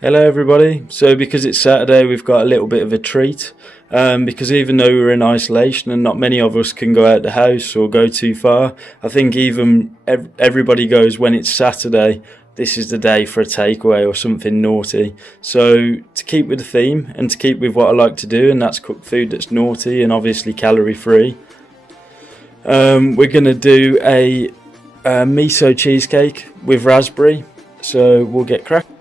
Hello everybody. So because it's Saturday, we've got a little bit of a treat, because even though we're in isolation and not many of us can go out the house or go too far, I think even everybody goes when it's Saturday, this is the day for a takeaway or something naughty. So to keep with the theme and to keep with what I like to do, and that's cook food that's naughty and obviously calorie free, we're going to do a miso cheesecake with raspberry. So we'll get cracking.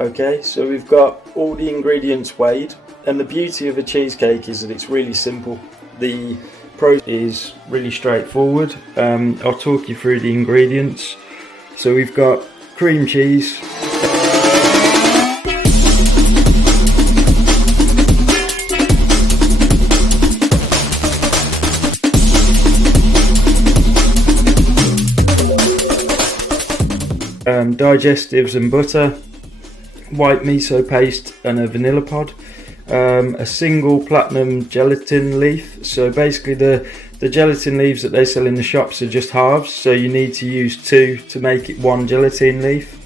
Okay, so we've got all the ingredients weighed, and the beauty of a cheesecake is that it's really simple. The process is really straightforward. I'll talk you through the ingredients. So we've got cream cheese, digestives and butter, white miso paste and a vanilla pod, a single platinum gelatin leaf. So basically the gelatin leaves that they sell in the shops are just halves, so you need to use two to make it one gelatin leaf,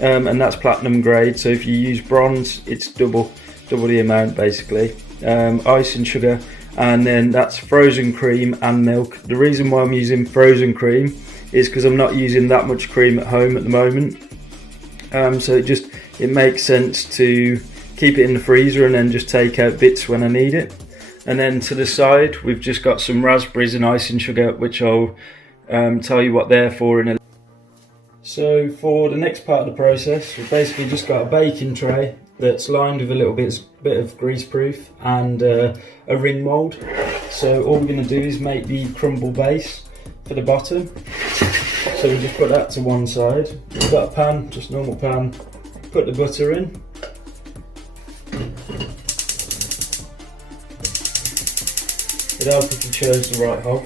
and that's platinum grade. So if you use bronze, it's double the amount basically. Ice and sugar, and then that's frozen cream and milk. The reason why I'm using frozen cream is because I'm not using that much cream at home at the moment, so it makes sense to keep it in the freezer and then just take out bits when I need it. And then to the side, we've just got some raspberries and icing sugar, which I'll tell you what they're for in a. So for the next part of the process, we've basically just got a baking tray that's lined with a little bit of grease proof and a ring mould. So all we're going to do is make the crumble base for the bottom. So we just put that to one side. We've got a pan, just normal pan. Put the butter in. It helps if you chose the right hob.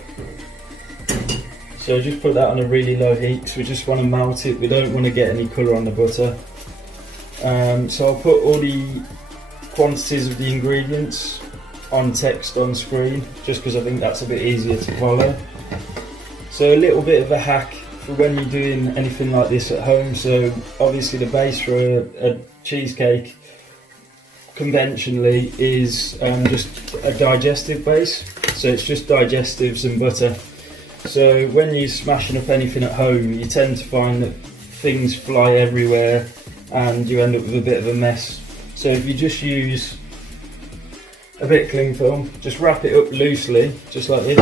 So just put that on a really low heat because we just want to melt it. We don't want to get any colour on the butter. So I'll put all the quantities of the ingredients on text on screen, just because I think that's a bit easier to follow. So a little bit of a hack for when you're doing anything like this at home. So obviously the base for a cheesecake conventionally is just a digestive base. So it's just digestives and butter. So when you're smashing up anything at home, you tend to find that things fly everywhere and you end up with a bit of a mess. So if you just use a bit of cling film, just wrap it up loosely, just like this,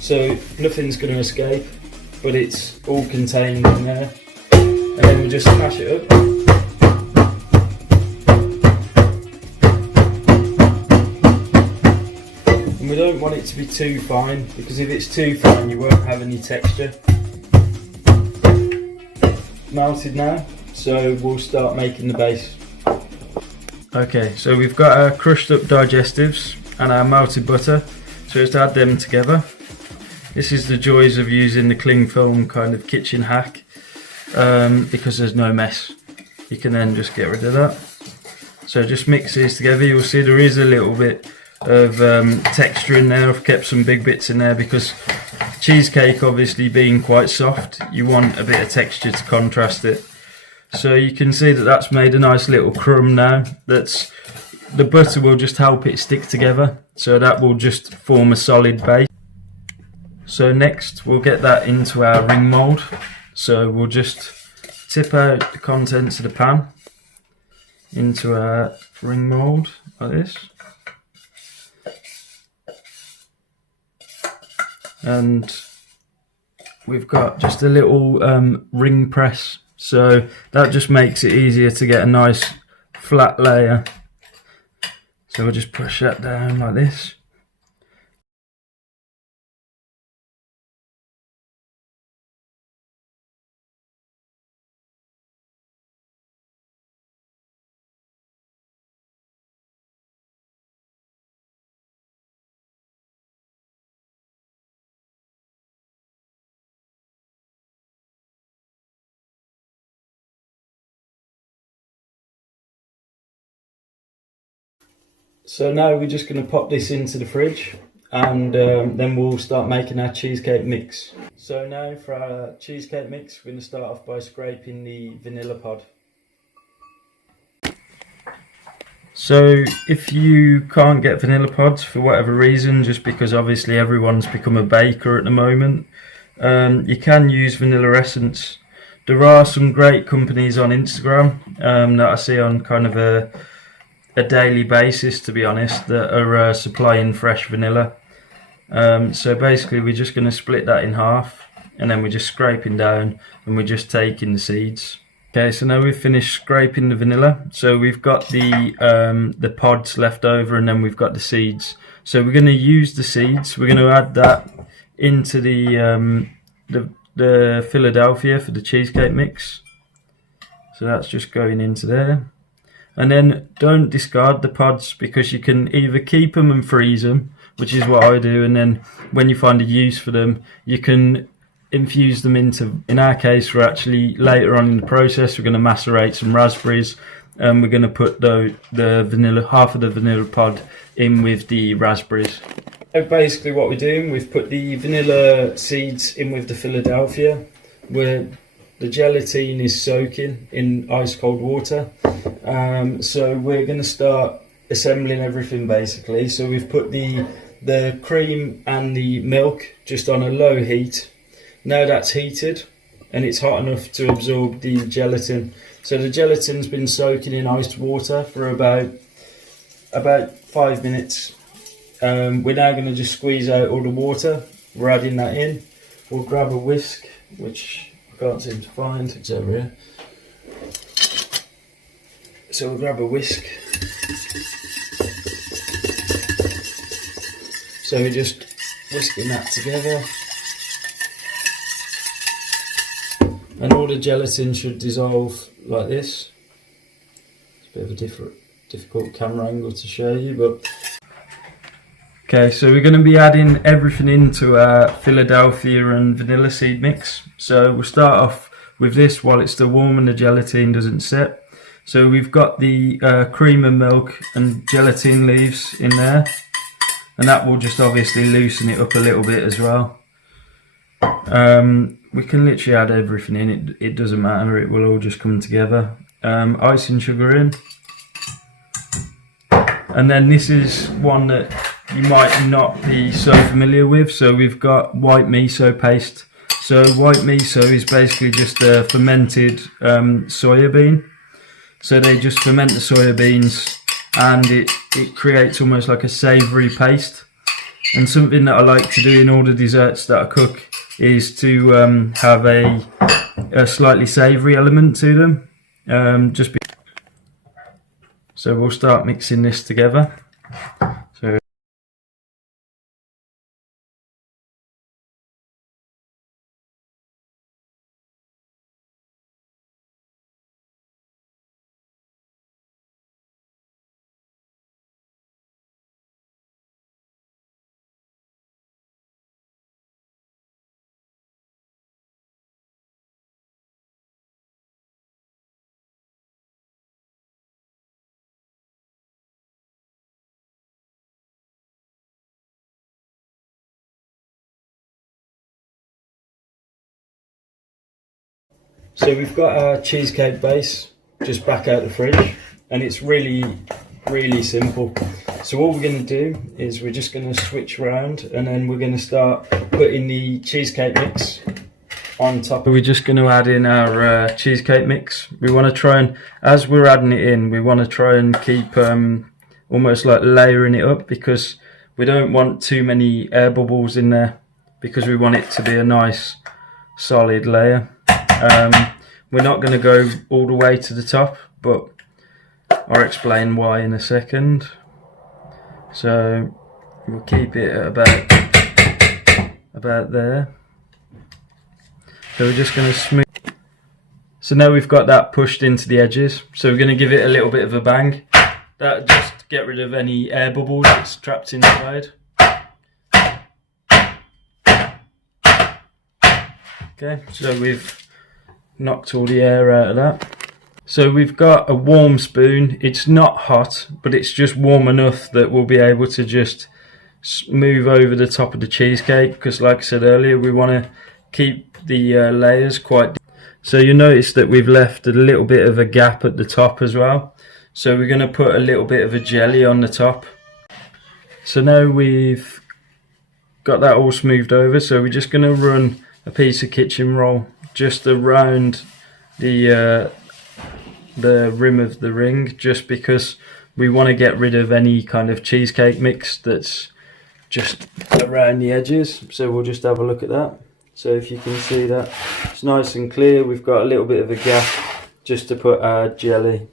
so nothing's going to escape, but it's all contained in there. And then we just smash it up. And we don't want it to be too fine, because if it's too fine you won't have any texture. Melted now, so we'll start making the base. Okay, so we've got our crushed up digestives and our melted butter, so let's add them together. This is the joys of using the cling film kind of kitchen hack, because there's no mess. You can then just get rid of that. So just mix these together. You'll see there is a little bit of texture in there. I've kept some big bits in there because cheesecake obviously being quite soft, you want a bit of texture to contrast it. So you can see that that's made a nice little crumb now. The butter will just help it stick together, so that will just form a solid base. So next we'll get that into our ring mould. So we'll just tip out the contents of the pan into our ring mould like this. And we've got just a little ring press, so that just makes it easier to get a nice flat layer. So we'll just push that down like this. So now we're just going to pop this into the fridge, and then we'll start making our cheesecake mix. So now for our cheesecake mix, we're going to start off by scraping the vanilla pod. So if you can't get vanilla pods for whatever reason, just because obviously everyone's become a baker at the moment, you can use vanilla essence. There are some great companies on Instagram that I see on kind of a daily basis, to be honest, that are supplying fresh vanilla. So basically we're just going to split that in half, and then we're just scraping down and we're just taking the seeds. Okay, so now we've finished scraping the vanilla. So we've got the pods left over, and then we've got the seeds. So we're going to use the seeds. We're going to add that into the Philadelphia for the cheesecake mix. So that's just going into there. And then don't discard the pods, because you can either keep them and freeze them, which is what I do, and then when you find a use for them, you can infuse them into, in our case, we're actually later on in the process, we're going to macerate some raspberries, and we're going to put the vanilla, half of the vanilla pod in with the raspberries. So basically what we're doing, we've put the vanilla seeds in with the Philadelphia, where the gelatine is soaking in ice cold water. So we're going to start assembling everything basically. So we've put the cream and the milk just on a low heat. Now that's heated and it's hot enough to absorb the gelatin. So the gelatin's been soaking in iced water for about 5 minutes. We're now going to just squeeze out all the water. We're adding that in. We'll grab a whisk, which I can't seem to find. It's over here. So we'll grab a whisk. So we're just whisking that together. And all the gelatin should dissolve like this. It's a bit of a difficult camera angle to show you, but... Okay, so we're going to be adding everything into our Philadelphia and vanilla seed mix. So we'll start off with this while it's still warm and the gelatin doesn't set. So we've got the cream and milk and gelatin leaves in there, and that will just obviously loosen it up a little bit as well. We can literally add everything in, it doesn't matter, it will all just come together. Icing sugar in, and then this is one that you might not be so familiar with. So we've got white miso paste. So white miso is basically just a fermented soya bean. So they just ferment the soya beans, and it creates almost like a savoury paste. And something that I like to do in all the desserts that I cook is to have a slightly savoury element to them. So we'll start mixing this together. So we've got our cheesecake base just back out the fridge, and it's really simple. So all we're going to do is we're just going to switch around, and then we're going to start putting the cheesecake mix on top. We're just going to add in our cheesecake mix. We want to try and, as we're adding it in, we want to try and keep almost like layering it up, because we don't want too many air bubbles in there, because we want it to be a nice solid layer. We're not going to go all the way to the top, but I'll explain why in a second. So we'll keep it at about there. So we're just going to smooth. So now we've got that pushed into the edges, so we're going to give it a little bit of a bang. That just to get rid of any air bubbles that's trapped inside. Okay, so we've knocked all the air out of that. So we've got a warm spoon. It's not hot, but it's just warm enough that we'll be able to just move over the top of the cheesecake, because like I said earlier, we want to keep the layers quite deep. So you notice that we've left a little bit of a gap at the top as well. So we're going to put a little bit of a jelly on the top. So now we've got that all smoothed over, so we're just going to run a piece of kitchen roll just around the rim of the ring, just because we want to get rid of any kind of cheesecake mix that's just around the edges. So we'll just have a look at that. So if you can see that, it's nice and clear. We've got a little bit of a gap just to put our jelly.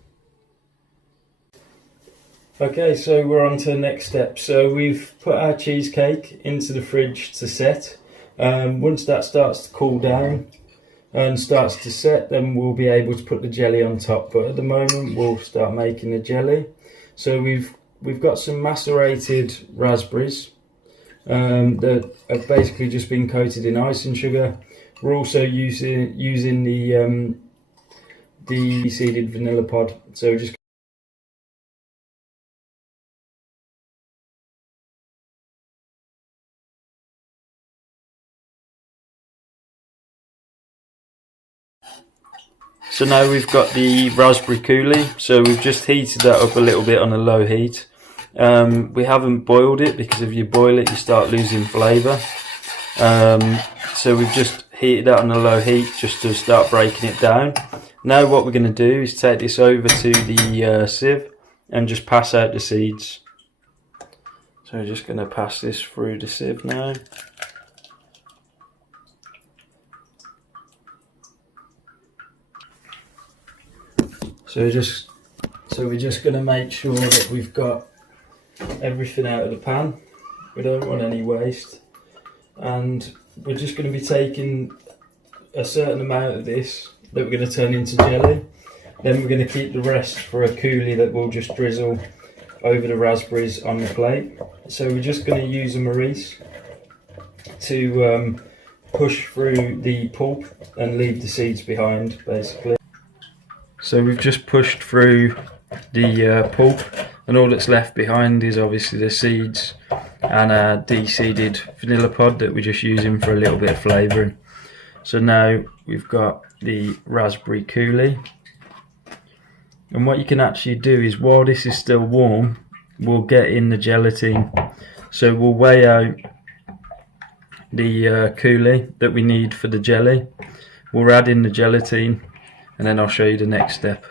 Okay, so we're on to the next step. So we've put our cheesecake into the fridge to set. Once that starts to cool down and starts to set, then we'll be able to put the jelly on top. But at the moment, we'll start making the jelly. So we've got some macerated raspberries that have basically just been coated in icing sugar. We're also using the seeded vanilla pod. So just So now we've got the raspberry coulis, so we've just heated that up a little bit on a low heat. We haven't boiled it, because if you boil it you start losing flavour. So we've just heated that on a low heat just to start breaking it down. Now what we're going to do is take this over to the sieve and just pass out the seeds. So we're just going to pass this through the sieve now. So we're just going to make sure that we've got everything out of the pan. We don't want any waste, and we're just going to be taking a certain amount of this that we're going to turn into jelly. Then we're going to keep the rest for a coulis that we'll just drizzle over the raspberries on the plate. So we're just going to use a Maurice to push through the pulp and leave the seeds behind, basically. So we've just pushed through the pulp, and all that's left behind is obviously the seeds and a de-seeded vanilla pod that we're just using for a little bit of flavouring. So now we've got the raspberry coulis, and what you can actually do is, while this is still warm, we'll get in the gelatine. So we'll weigh out the coulis that we need for the jelly, we'll add in the gelatine, and then I'll show you the next step.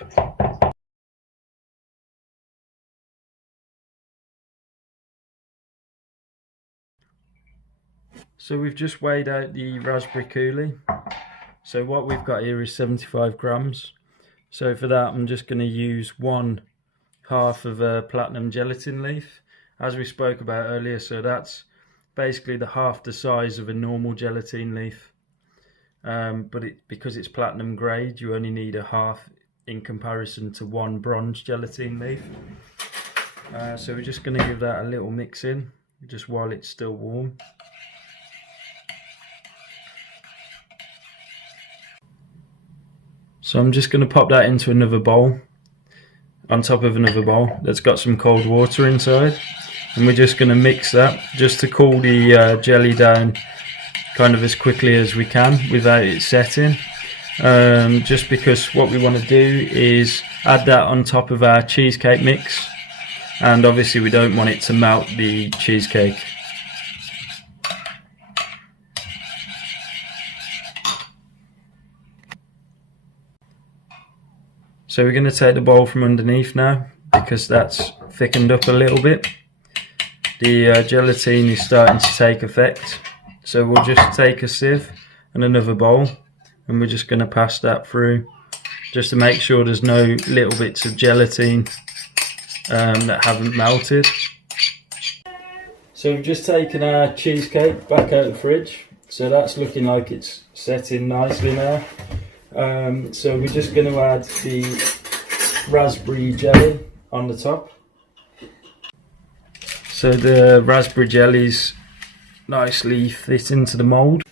So we've just weighed out the raspberry coulis. So what we've got here is 75 grams. So for that I'm just going to use 1/2 of a platinum gelatin leaf, as we spoke about earlier. So that's basically half the size of a normal gelatine leaf. But because it's platinum grade, you only need 1/2 in comparison to 1 bronze gelatine leaf. So we're just going to give that a little mix in, just while it's still warm. So I'm just going to pop that into another bowl, on top of another bowl that's got some cold water inside, and we're just going to mix that just to cool the jelly down kind of as quickly as we can without it setting. Just because what we want to do is add that on top of our cheesecake mix, and obviously we don't want it to melt the cheesecake. So we're going to take the bowl from underneath now, because that's thickened up a little bit. The gelatine is starting to take effect. So we'll just take a sieve and another bowl, and we're just going to pass that through, just to make sure there's no little bits of gelatine that haven't melted. So we've just taken our cheesecake back out of the fridge. So that's looking like it's setting nicely now. So we're just going to add the raspberry jelly on the top. So the raspberry jelly's nicely fit into the mould.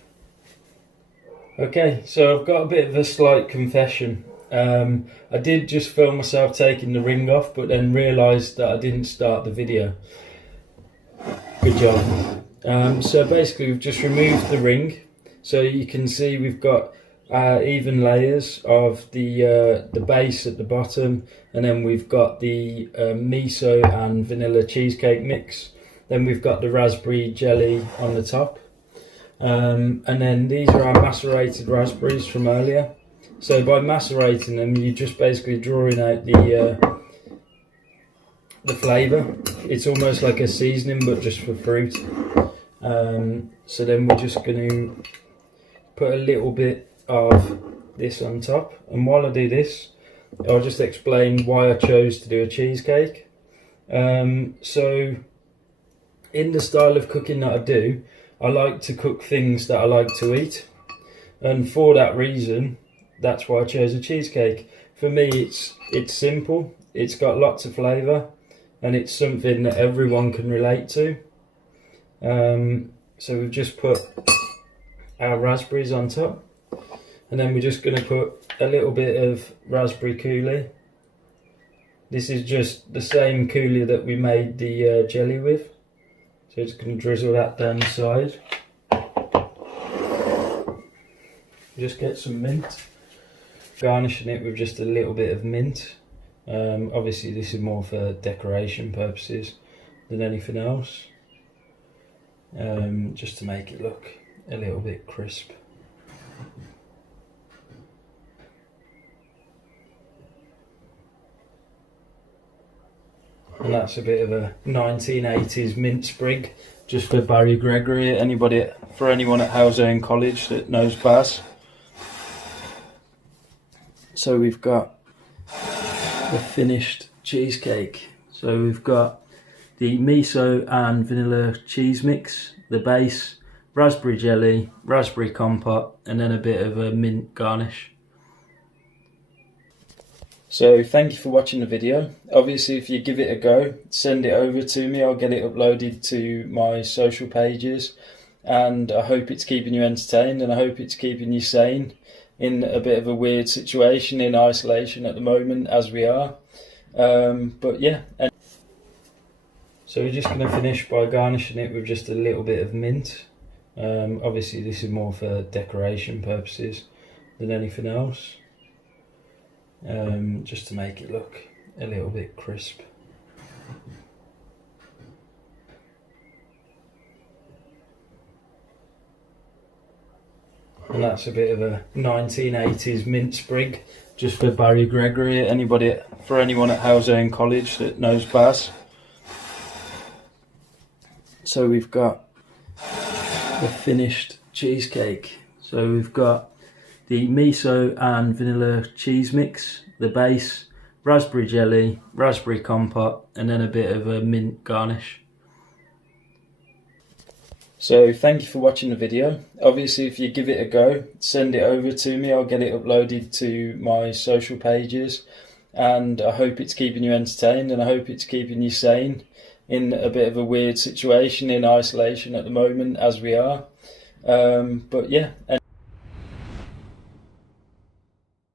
Okay, so I've got a bit of a slight confession. I did just film myself taking the ring off, but then realised that I didn't start the video. Good job. So basically we've just removed the ring. So you can see we've got even layers of the base at the bottom, and then we've got the miso and vanilla cheesecake mix. Then we've got the raspberry jelly on the top, and then these are our macerated raspberries from earlier. So by macerating them, you're just basically drawing out the flavour. It's almost like a seasoning, but just for fruit. So then we're just going to put a little bit of this on top, and while I do this, I'll just explain why I chose to do a cheesecake. So in the style of cooking that I do, I like to cook things that I like to eat, and for that reason, that's why I chose a cheesecake. For me, it's simple, it's got lots of flavour, and it's something that everyone can relate to. So we've just put our raspberries on top, and then we're just going to put a little bit of raspberry coulis. This is just the same coulis that we made the jelly with, so just going to drizzle that down the side. Just get some mint, garnishing it with just a little bit of mint. Obviously this is more for decoration purposes than anything else, just to make it look a little bit crisp. And that's a bit of a 1980s mint sprig, just for Barry Gregory. For anyone at Halesowen College that knows Baz. So we've got the finished cheesecake. So we've got the miso and vanilla cheese mix, the base, raspberry jelly, raspberry compote, and then a bit of a mint garnish. So thank you for watching the video. Obviously, if you give it a go, send it over to me. I'll get it uploaded to my social pages, and I hope it's keeping you entertained, and I hope it's keeping you sane in a bit of a weird situation in isolation at the moment, as we are. But yeah. So we're just going to finish by garnishing it with just a little bit of mint. Obviously this is more for decoration purposes than anything else, just to make it look a little bit crisp. And that's a bit of a 1980s mint sprig, just for Barry Gregory. For anyone at Halesowen College that knows Baz. So we've got the finished cheesecake. So we've got the miso and vanilla cheese mix, the base, raspberry jelly, raspberry compote, and then a bit of a mint garnish. So thank you for watching the video. Obviously, if you give it a go, send it over to me. I'll get it uploaded to my social pages, and I hope it's keeping you entertained, and I hope it's keeping you sane in a bit of a weird situation in isolation at the moment, as we are. But yeah.